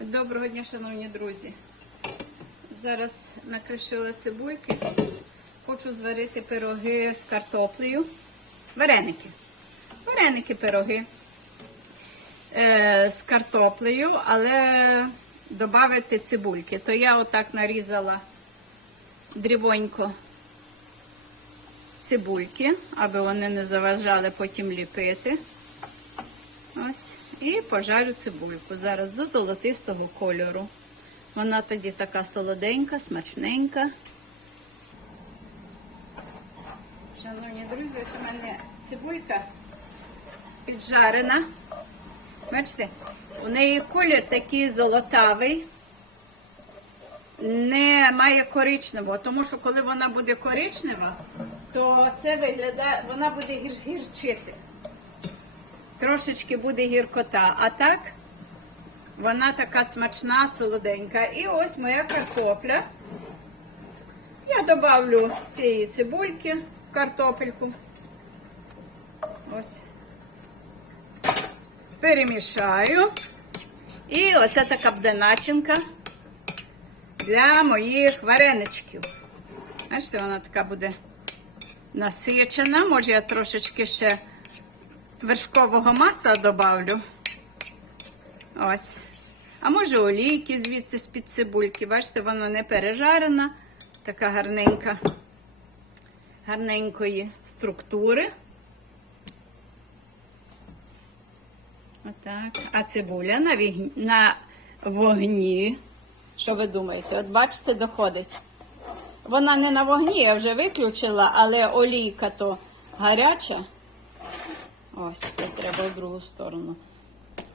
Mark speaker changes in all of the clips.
Speaker 1: Доброго дня, шановні друзі. Зараз накришила цибульки. Хочу зварити пироги з картоплею. Вареники. Вареники, пироги е, з картоплею, але додати цибульки. То я отак нарізала дрібонько цибульки, аби вони не заважали потім ліпити. Ось. І пожарю цибульку. Зараз до золотистого кольору. Вона тоді така солоденька, смачненька. Шановні друзі, ось у мене цибулька піджарена. Бачите, у неї колір такий золотавий, не має коричневого, тому що коли вона буде коричнева, то це виглядає, вона буде гір, гірчити. Трошечки буде гіркота. А так вона така смачна, солоденька. І ось моя картопля. Я добавлю цієї цибульки в картопельку. Ось. Перемішаю. І оце така буде начинка для моїх вареничків. Бачите, вона така буде насичена. Може, я трошечки ще вершкового масла добавлю. Ось. А може олійки звідси з-під цибульки. Бачите, вона не пережарена, така гарненька, гарненької структури. Отак. А цибуля на, вігні, на вогні. Що ви думаєте? От бачите, доходить. Вона не на вогні, я вже виключила, але олійка то гаряча. Ось, тут треба в другу сторону.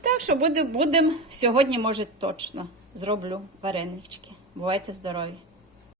Speaker 1: Так що буде, будемо сьогодні, може, точно зроблю варенички. Бувайте здорові!